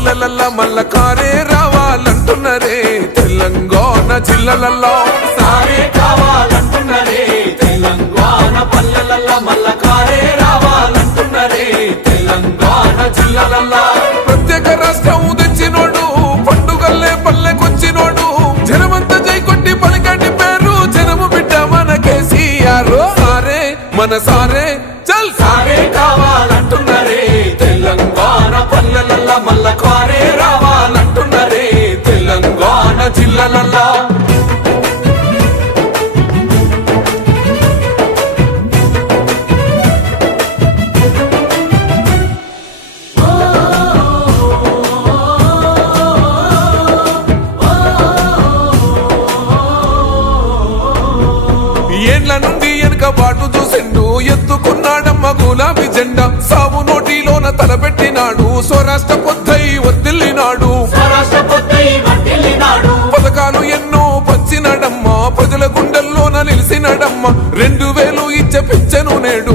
పల్లెలల్లా మల్ల కారే రావాలంటున్నరే తెలంగాణ జిల్లాలల్లో సారే కావాలంటున్నరే తెలంగాణ పల్లెలల్లా మల్ల కారే రావాలంటున్నరే తెలంగాణ జిల్లాలల్లా ప్రత్యేక రాష్ట్రం తెచ్చినోడు పండుగల్లే పల్లెకొచ్చినోడు జనమంతా జై కొట్టి పలికండి పేరు జనము బిడ్డ మన కేసీఆర్ సారే మన సారే చల్ సారే కావాలంటున్నరే తెలంగాణ పల్లెలల్లా మల్ల కారే రావాలంటున్నరే తెలంగాణ జిల్లాలల్లా ఏండ్ల నుండి వెనుక బాటు చూసిండు ఎత్తుకున్నాడమ్మ గులాబీ జెండా సాగు నోటిలోన తలపెట్టినాడు స్వరాష్ట్ర